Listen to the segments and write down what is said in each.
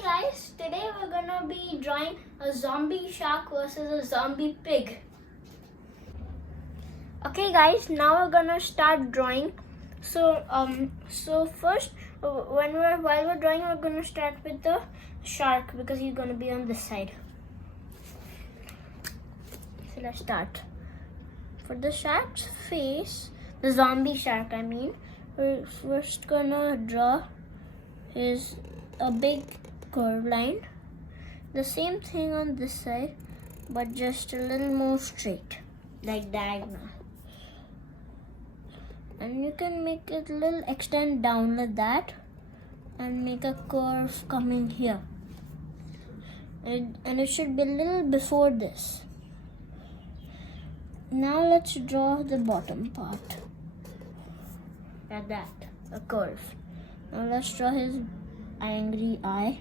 Hey guys, today we're gonna be drawing a zombie shark versus a zombie pig. Okay guys, now we're gonna start drawing. So first, while we're drawing, we're gonna start with the shark because he's gonna be on this side. So let's start. For the shark's face, the zombie shark, I mean, we're first gonna draw a big curve line. The same thing on this side, but just a little more straight, like diagonal. And you can make it a little extend down like that and make a curve coming here. And it should be a little before this. Now let's draw the bottom part. Like that, a curve. Now let's draw his angry eye.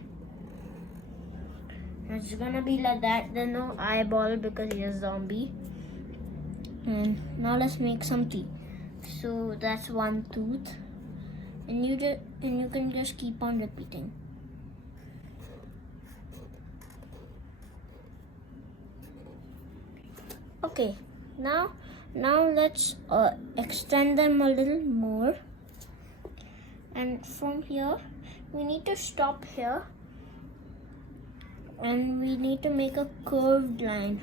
It's gonna be like that. There's no eyeball because he's a zombie. And now let's make some teeth. So that's one tooth, and you can just keep on repeating. Okay, now let's extend them a little more. And from here, we need to stop here. And we need to make a curved line.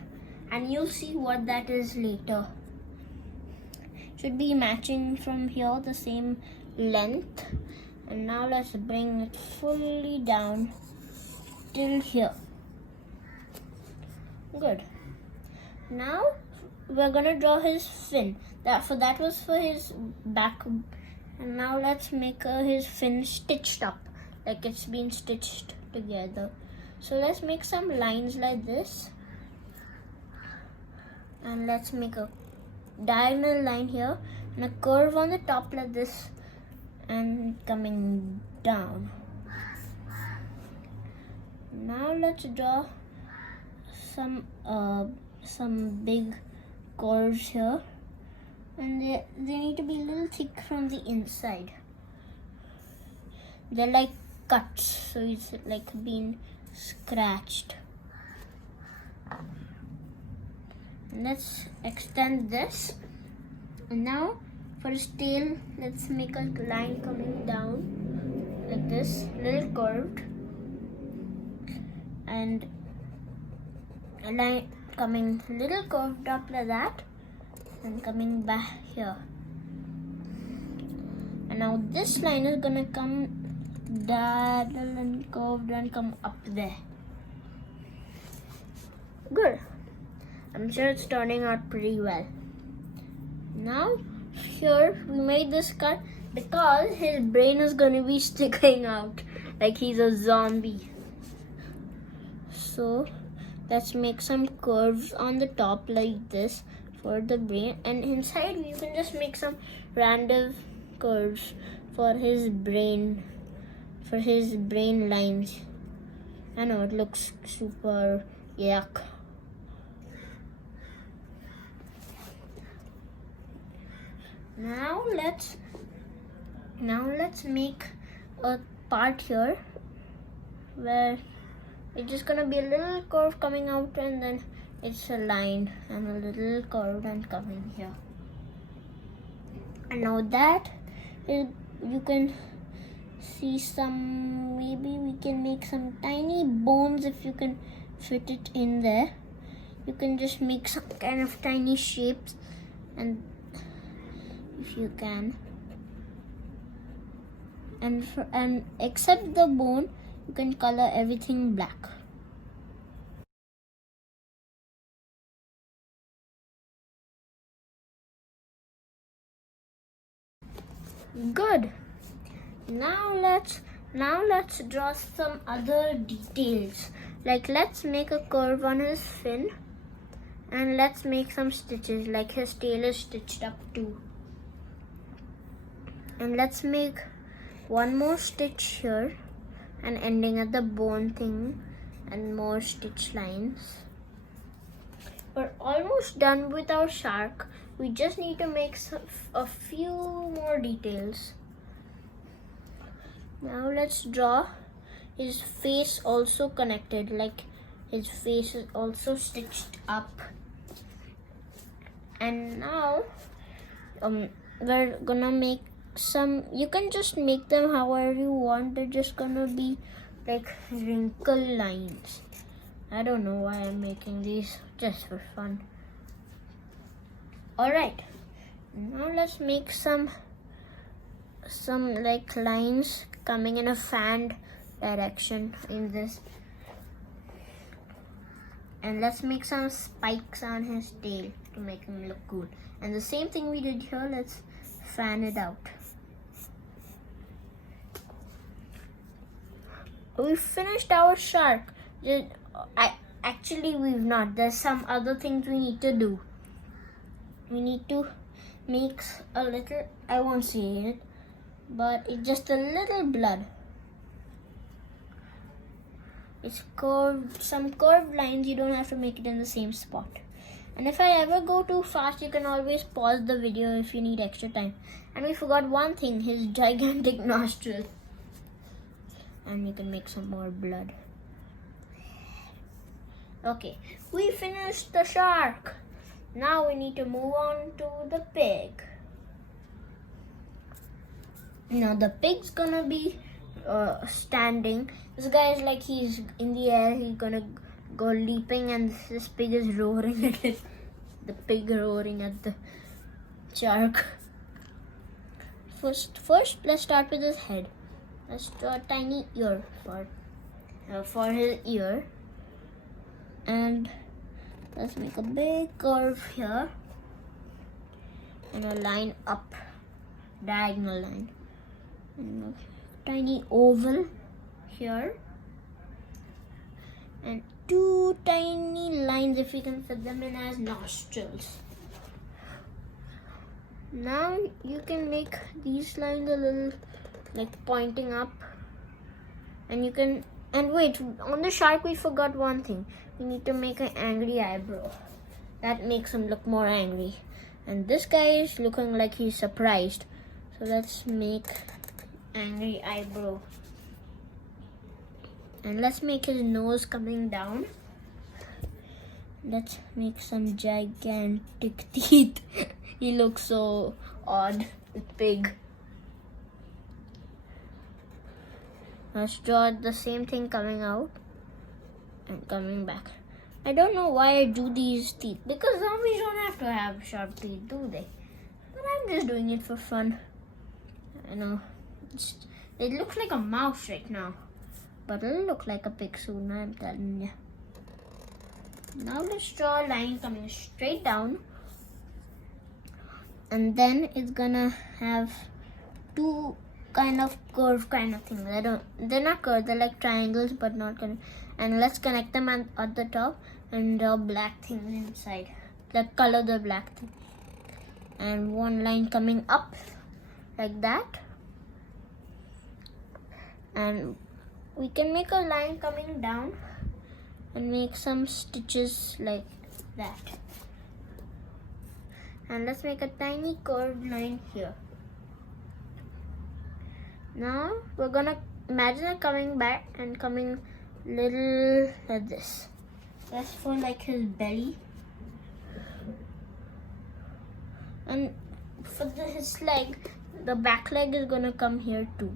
And you'll see what that is later. Should be matching from here, the same length. And now let's bring it fully down till here. Good. Now we're gonna draw his fin. That was for his back. And now let's make his fin stitched up, like it's been stitched together. So let's make some lines like this. And let's make a diagonal line here and a curve on the top like this and coming down. Now let's draw some big curves here, and they need to be a little thick from the inside. They're like cuts, so it's like being scratched. Let's extend this. And now for his tail, let's make a line coming down like this, little curved, and a line coming little curved up like that and coming back here. And now this line is gonna come diagonal and curved and come up there. Good. I'm sure it's turning out pretty well. Now here we made this cut because his brain is gonna be sticking out like he's a zombie. So let's make some curves on the top like this for the brain, and inside you can just make some random curves for his brain lines. I know it looks super yuck. Now let's make a part here where it's just gonna be a little curve coming out, and then it's a line and a little curve and coming here. And now that you can see some, maybe we can make some tiny bones if you can fit it in there. You can just make some kind of tiny shapes, and if you can, and except the bone, you can color everything black. Good. Now let's draw some other details. Like let's make a curve on his fin, and let's make some stitches, like his tail is stitched up too. And let's make one more stitch here and ending at the bone thing, and more stitch lines. We're almost done with our shark. We just need to make a few more details. Now let's draw his face also connected, like his face is also stitched up. And now we're gonna make some, you can just make them however you want. They're just gonna be like wrinkle lines. I don't know why I'm making these, just for fun. Alright, now let's make some like lines coming in a fanned direction in this. And let's make some spikes on his tail to make him look cool. And the same thing we did here, let's fan it out. We finished our shark. Actually, we've not. There's some other things we need to do. We need to make a little, I won't say it, but it's just a little blood. It's curved, some curved lines. You don't have to make it in the same spot. And if I ever go too fast, you can always pause the video if you need extra time. And we forgot one thing, his gigantic nostril. And you can make some more blood. Okay, we finished the shark. Now we need to move on to the pig. Now the pig's gonna be standing. This guy is like, he's in the air, he's gonna go leaping, and this pig is roaring at it. The pig roaring at the shark. First let's start with his head. Let's draw a tiny ear for his ear. And let's make a big curve here. And a line up, diagonal line. And a tiny oval here. And two tiny lines, if we can fit them in, as nostrils. Now you can make these lines a little like pointing up. And you can, and wait, on the shark we forgot one thing. We need to make an angry eyebrow. That makes him look more angry. And this guy is looking like he's surprised. So let's make angry eyebrow. And let's make his nose coming down. Let's make some gigantic teeth. He looks so odd, pig. Let's draw the same thing coming out and coming back. I don't know why I do these teeth, because zombies don't have to have sharp teeth, do they? But I'm just doing it for fun. I know. It looks like a mouse right now, but it'll look like a pig soon, I'm telling you. Now let's draw a line coming straight down, and then it's gonna have two kind of curve kind of things. They're not curved, they're like triangles, but not curved. And let's connect them at the top and draw black things inside. Let's color the black thing. And one line coming up like that. And we can make a line coming down and make some stitches like that. And let's make a tiny curved line here. Now we're gonna imagine it coming back and coming little like this. That's for like his belly. And for his leg, the back leg is gonna come here too.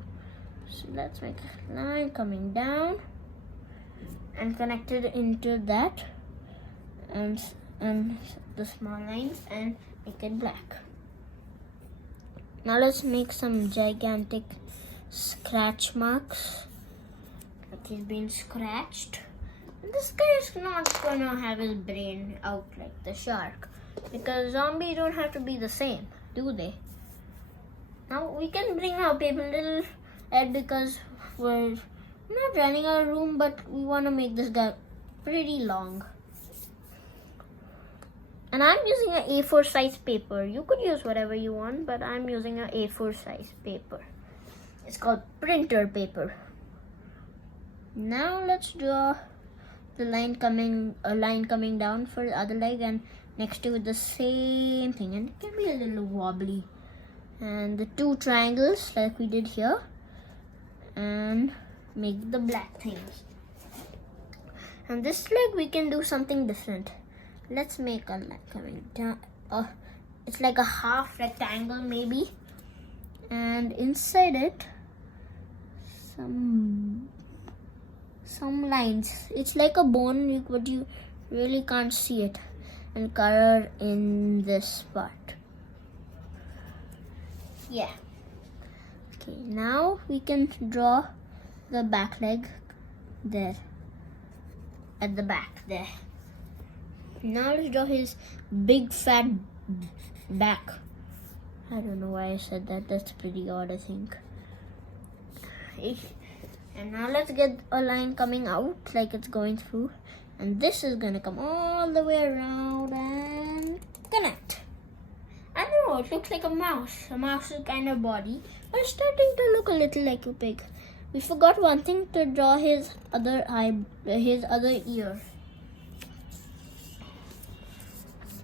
So let's make a line coming down and connected into that, and the small lines, and make it black. Now let's make some gigantic scratch marks. Like he's been scratched. And this guy is not gonna have his brain out like the shark, because zombies don't have to be the same, do they? Now we can bring our paper little head, because we're not running out of room, but we want to make this guy pretty long. And I'm using an A4 size paper. You could use whatever you want, but I'm using an A4 size paper. It's called printer paper. Now let's draw a line coming down for the other leg, and next to it the same thing, and it can be a little wobbly. And the two triangles like we did here, and make the black things. And this leg we can do something different. Let's make a leg coming down. It's like a half rectangle maybe, and inside it some lines. It's like a bone, but you really can't see it, and color in this part. Yeah. Okay, now we can draw the back leg there, at the back there. Now let's draw his big fat back. I don't know why I said that. That's pretty odd, I think. And now let's get a line coming out like it's going through. And this is gonna come all the way around and connect. I don't know, it looks like a mouse. A mouse's kind of body, but it's starting to look a little like a pig. We forgot one thing, to draw his other eye, his other ear.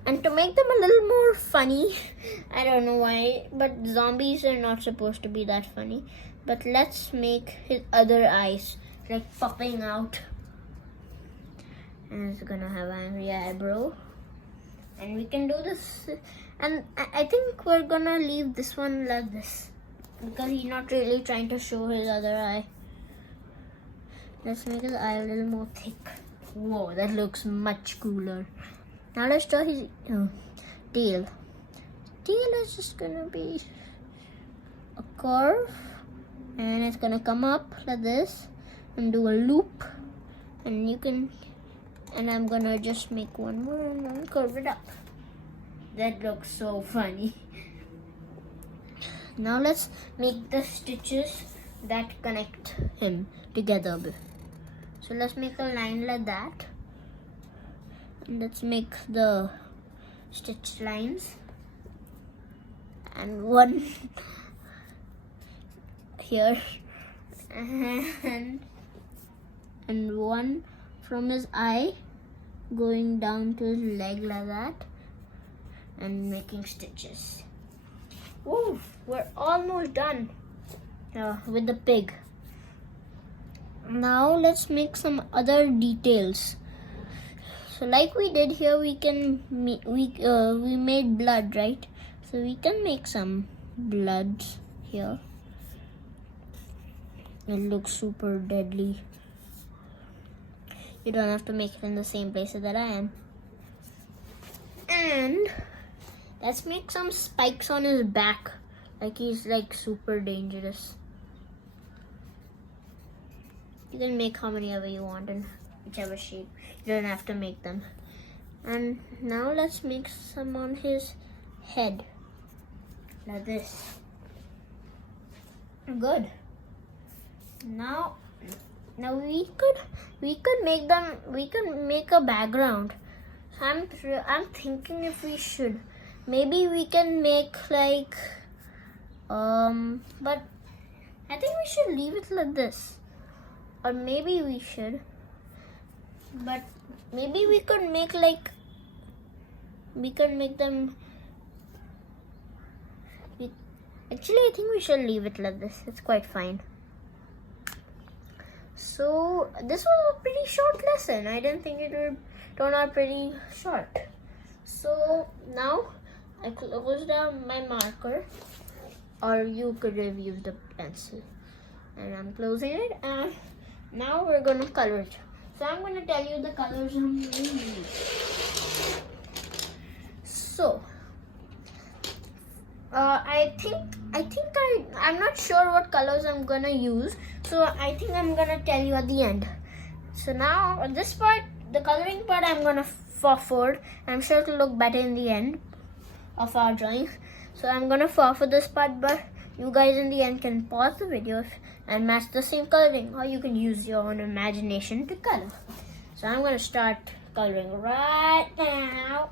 And to make them a little more funny, I don't know why, but zombies are not supposed to be that funny. But let's make his other eyes like popping out. And it's gonna have an angry eyebrow. And we can do this. And I think we're gonna leave this one like this, because he's not really trying to show his other eye. Let's make his eye a little more thick. Whoa, that looks much cooler. Now let's draw his tail. Tail is just gonna be a curve, and it's gonna come up like this and do a loop, and I'm gonna just make one more and then curve it up. That looks so funny. Now let's make the stitches that connect him together. So let's make a line like that. And let's make the stitch lines. And one here. And one from his eye going down to his leg like that. And making stitches. Woo, we're almost done with the pig. Now let's make some other details. So like we did here, we made blood, right? So we can make some blood here. It looks super deadly. You don't have to make it in the same places that I am. And let's make some spikes on his back, like he's like super dangerous. You can make how many ever you want in whichever shape. You don't have to make them. And now let's make some on his head, like this. Good. Now we could make them. We could make a background. I'm thinking if we should. Maybe we can make like but I think we should leave it like this. Or maybe we should. But maybe we could make like, we could make them. Actually, I think we should leave it like this. It's quite fine. So this was a pretty short lesson. I didn't think it would turn out pretty short. So now I closed down my marker, or you could have used the pencil. And I'm closing it, and now we're gonna color it. So I'm gonna tell you the colors I'm going to use. So I'm not sure what colors I'm gonna use. So I think I'm gonna tell you at the end. So now this part, the coloring part, I'm gonna forward. I'm sure it'll look better in the end of our drawing. So I'm gonna forward this part, but you guys in the end can pause the video and match the same coloring, or you can use your own imagination to color. So I'm gonna start coloring right now.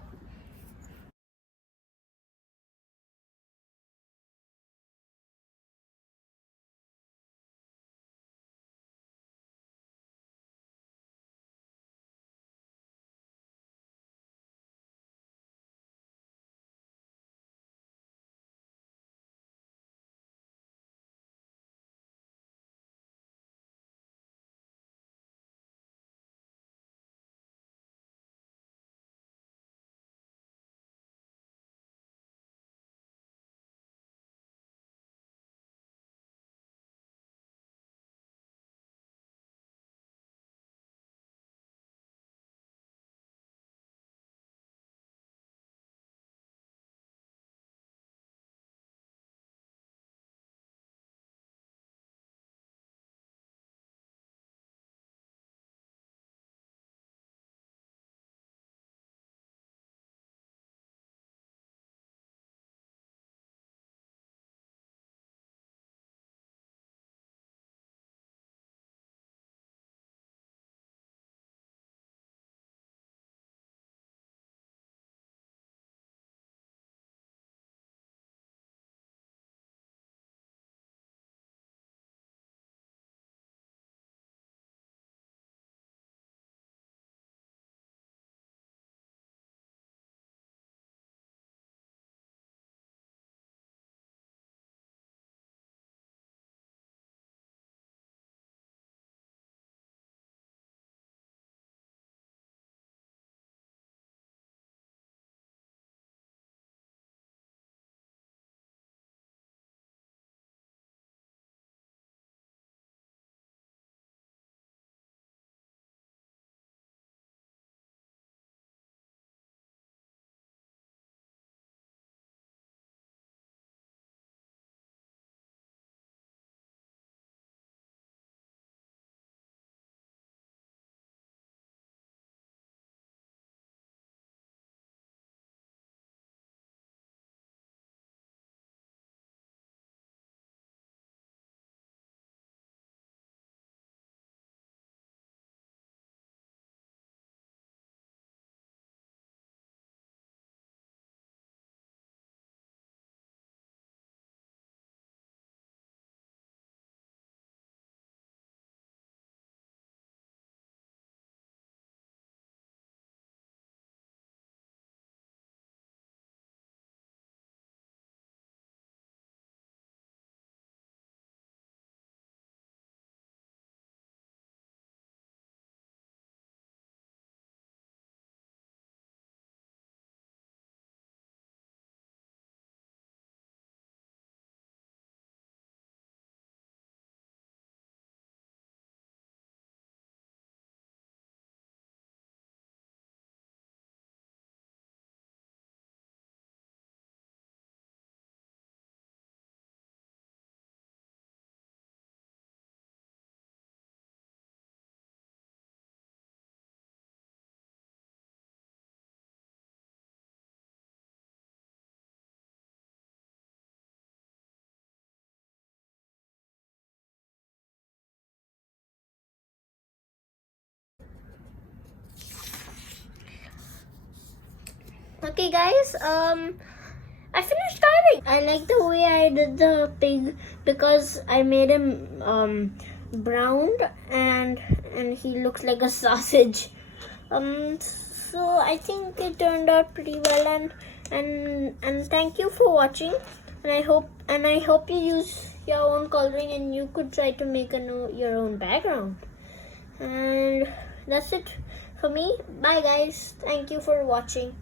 Okay, guys. I finished coloring. I like the way I did the pig because I made him browned and he looks like a sausage. So I think it turned out pretty well, and thank you for watching. And I hope you use your own coloring and you could try to make your own background. And that's it for me. Bye guys. Thank you for watching.